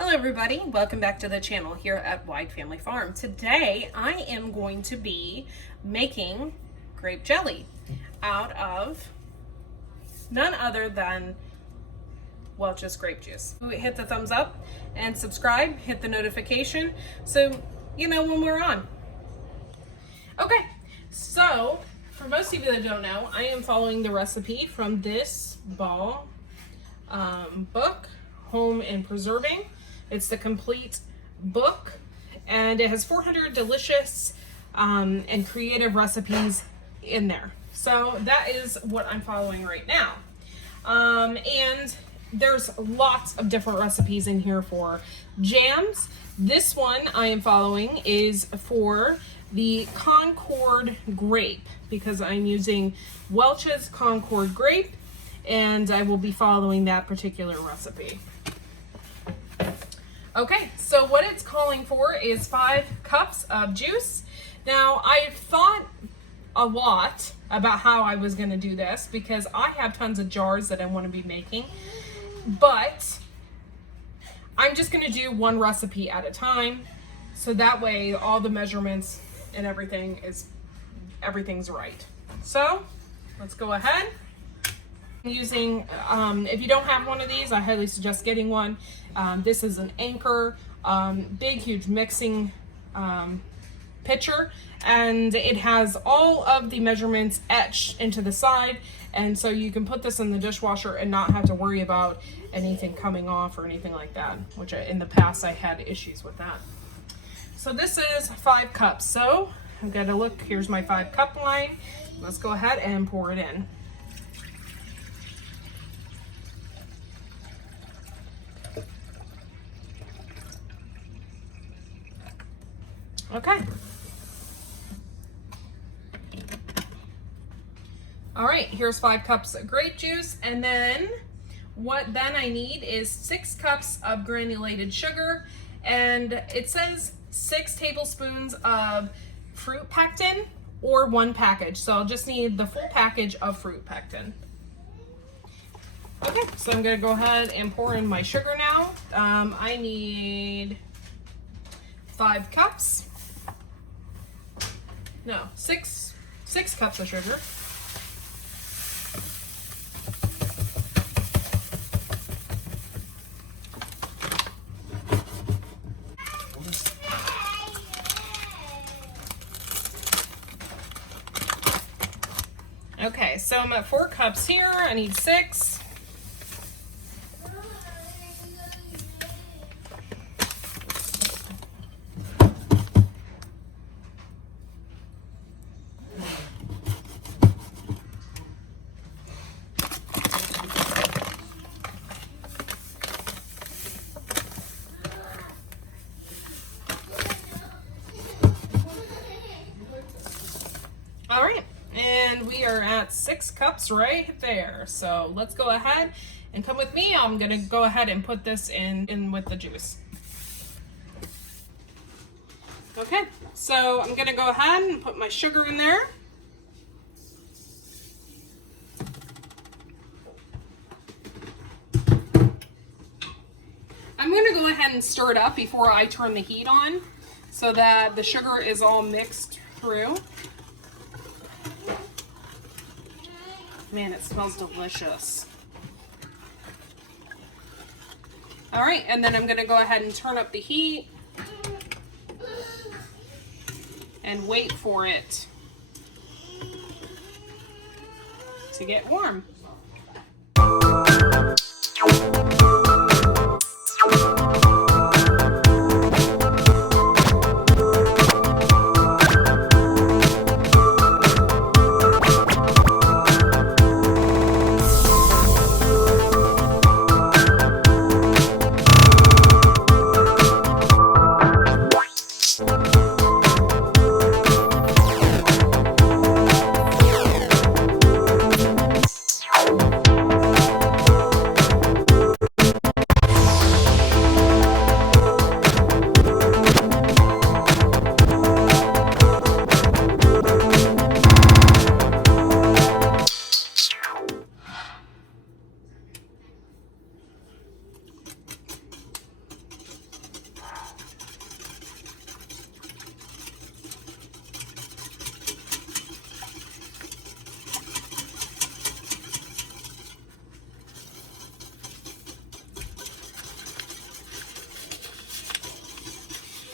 Hello everybody, welcome back to the channel here at Wide Family Farm. Today I am going to be making grape jelly out of none other than Welch's grape juice. Hit the thumbs up and subscribe, hit the notification so you know when we're on. Okay, so for most of you that don't know, I am following the recipe from this ball book, Home and Preserving. It's the complete book, and it has 400 delicious and creative recipes in there. So that is what I'm following right now. And there's lots of different recipes in here for jams. This one I am following is for the Concord grape because I'm using Welch's Concord grape, and I will be following that particular recipe. Okay, so what it's calling for is 5 cups of juice. Now, I've thought a lot about how I was going to do this because I have tons of jars that I want to be making, but I'm just going to do one recipe at a time, so that way all the measurements and everything's right. So, let's go ahead. Using, if you don't have one of these, I highly suggest getting one. This is an Anchor, big, huge mixing pitcher, and it has all of the measurements etched into the side, and so you can put this in the dishwasher and not have to worry about anything coming off or anything like that, which in the past I had issues with that. So this is 5 cups. So I'm gonna look, here's my 5 cup line. Let's go ahead and pour it in. Okay. All right, here's 5 cups of grape juice, and then what I need is 6 cups of granulated sugar, and it says 6 tablespoons of fruit pectin or 1 package. So I'll just need the full package of fruit pectin. Okay, so I'm gonna go ahead and pour in my sugar now. I need 5 cups. No, six cups of sugar. Okay, so I'm at 4 cups here. I need 6. All right, and we are at 6 cups right there. So let's go ahead and come with me. I'm gonna go ahead and put this in with the juice. Okay, so I'm gonna go ahead and put my sugar in there. I'm gonna go ahead and stir it up before I turn the heat on so that the sugar is all mixed through. Man, it smells delicious. All right, and then I'm gonna go ahead and turn up the heat and wait for it to get warm.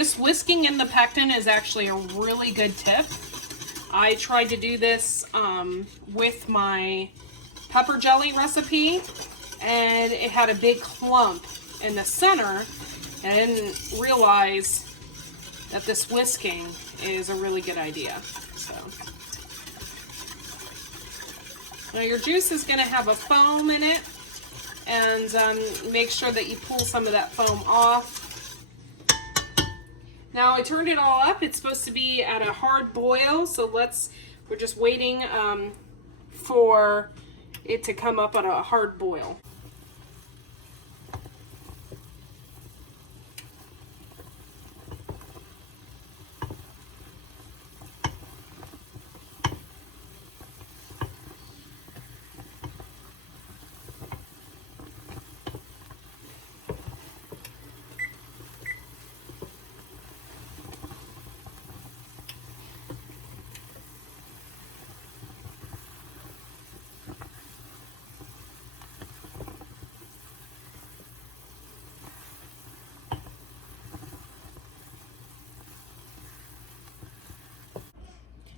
Just whisking in the pectin is actually a really good tip. I tried to do this with my pepper jelly recipe, and it had a big clump in the center, and I didn't realize that this whisking is a really good idea. So now your juice is going to have a foam in it, and make sure that you pull some of that foam off. Now I turned it all up. It's supposed to be at a hard boil, so we're just waiting for it to come up at a hard boil.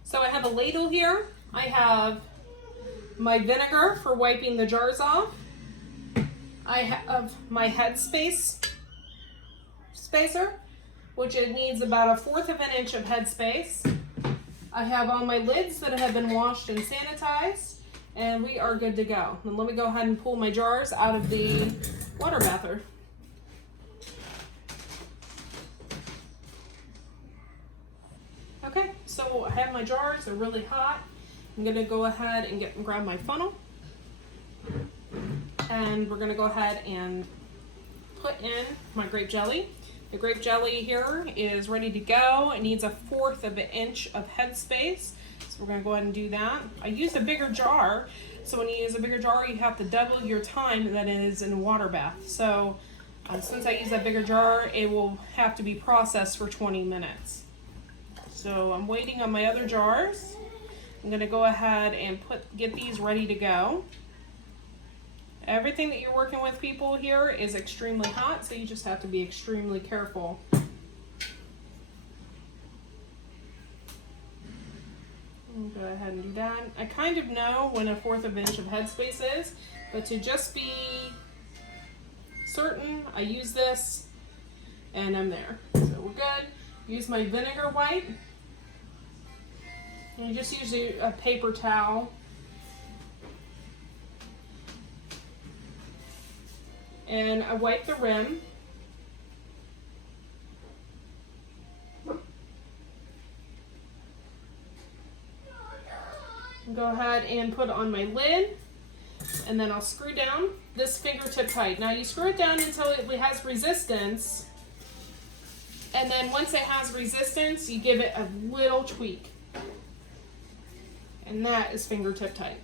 So I have a ladle here. I have my vinegar for wiping the jars off. I have my headspace spacer, which it needs about 1/4 of an inch of headspace. I have all my lids that have been washed and sanitized, and we are good to go. And let me go ahead and pull my jars out of the water bather. Okay, so I have my jars, they're really hot. I'm gonna go ahead and grab my funnel. And we're gonna go ahead and put in my grape jelly. The grape jelly here is ready to go. It needs 1/4 of an inch of headspace. So we're gonna go ahead and do that. I used a bigger jar. So when you use a bigger jar, you have to double your time that is in a water bath. So since I use that bigger jar, it will have to be processed for 20 minutes. So I'm waiting on my other jars. I'm gonna go ahead and get these ready to go. Everything that you're working with, people, here is extremely hot, so you just have to be extremely careful. I'll go ahead and do that. I kind of know when 1/4 of an inch of headspace is, but to just be certain, I use this and I'm there. So we're good. Use my vinegar wipe. And you just use a paper towel. And I wipe the rim. Go ahead and put on my lid, and then I'll screw down this fingertip tight. Now you screw it down until it has resistance, and then once it has resistance, you give it a little tweak. And that is fingertip tight.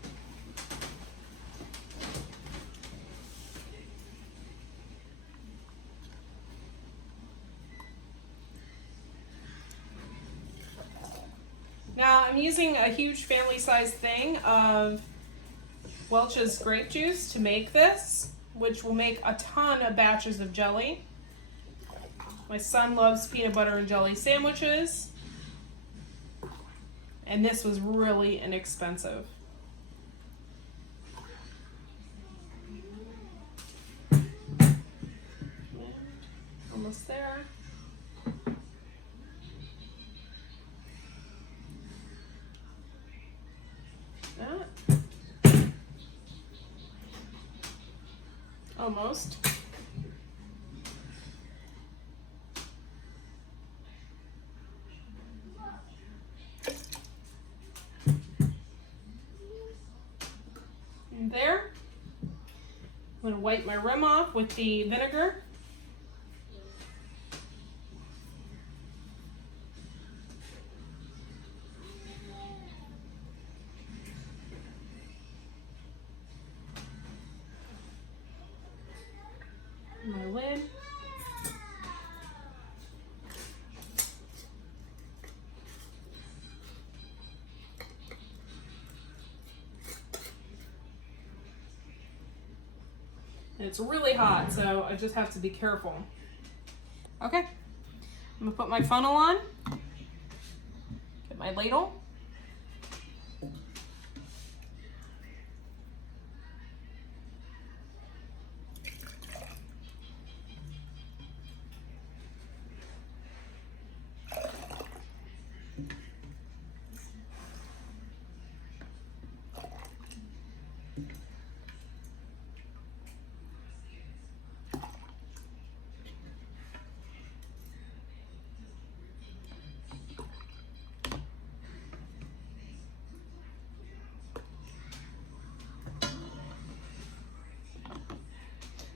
Now I'm using a huge family size thing of Welch's grape juice to make this, which will make a ton of batches of jelly. My son loves peanut butter and jelly sandwiches, and this was really inexpensive. Almost there. That. Almost. And there. I'm going to wipe my rim off with the vinegar. My lid. And it's really hot, so I just have to be careful. Okay, I'm gonna put my funnel on, get my ladle.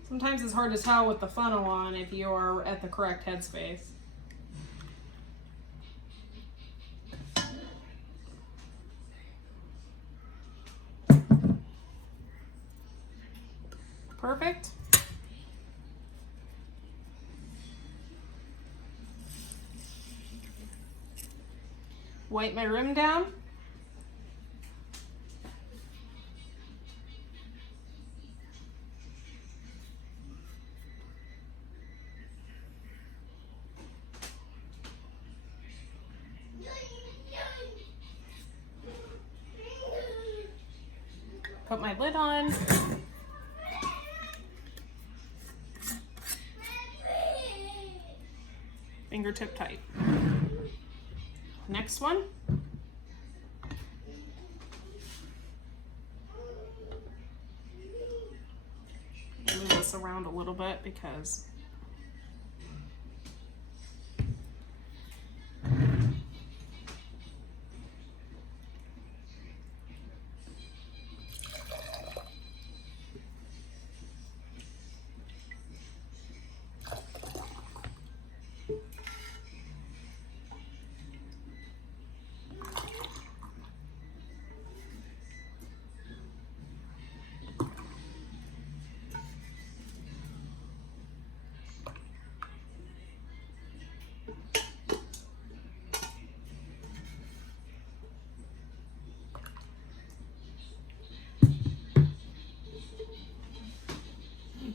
Sometimes it's hard to tell with the funnel on if you are at the correct headspace. Perfect. Wipe my rim down. Put my lid on. Fingertip tight. Next one. Move this around a little bit because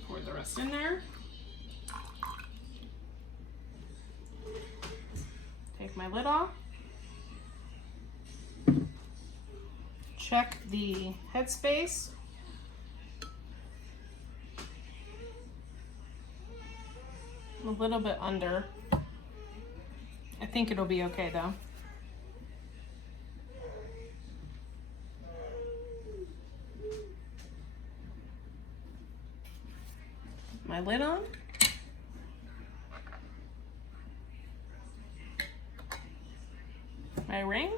pour the rest in there. Take my lid off. Check the headspace. A little bit under. I think it'll be okay though. My lid on. My ring.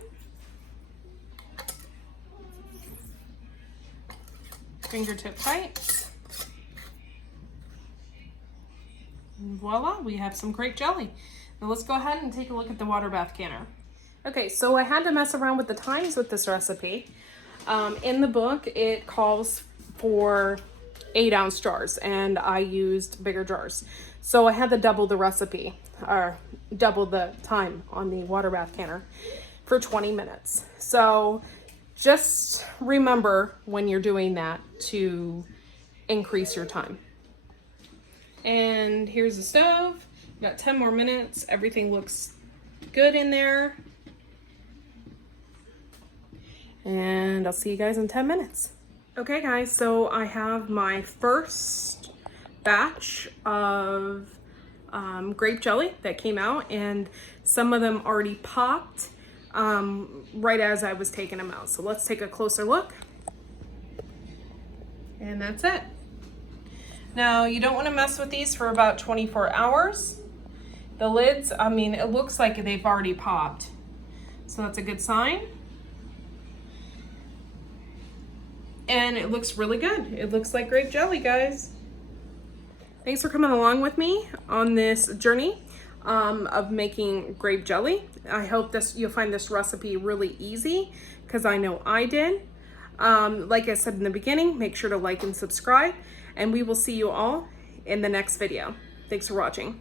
Fingertip tight. And voila, we have some grape jelly. Now let's go ahead and take a look at the water bath canner. Okay, so I had to mess around with the times with this recipe. In the book, it calls for 8-ounce jars, and I used bigger jars. So I had to double the recipe, or double the time on the water bath canner for 20 minutes. So just remember when you're doing that to increase your time. And here's the stove. Got 10 more minutes. Everything looks good in there. And I'll see you guys in 10 minutes. Okay guys, so I have my first batch of grape jelly that came out, and some of them already popped right as I was taking them out. So let's take a closer look. And that's it. Now you don't want to mess with these for about 24 hours. The lids, I mean, it looks like they've already popped. So that's a good sign. And it looks really good. It looks like grape jelly, guys. Thanks for coming along with me on this journey of making grape jelly. I hope you'll find this recipe really easy, because I know I did. Like I said in the beginning, make sure to like and subscribe, and we will see you all in the next video. Thanks for watching.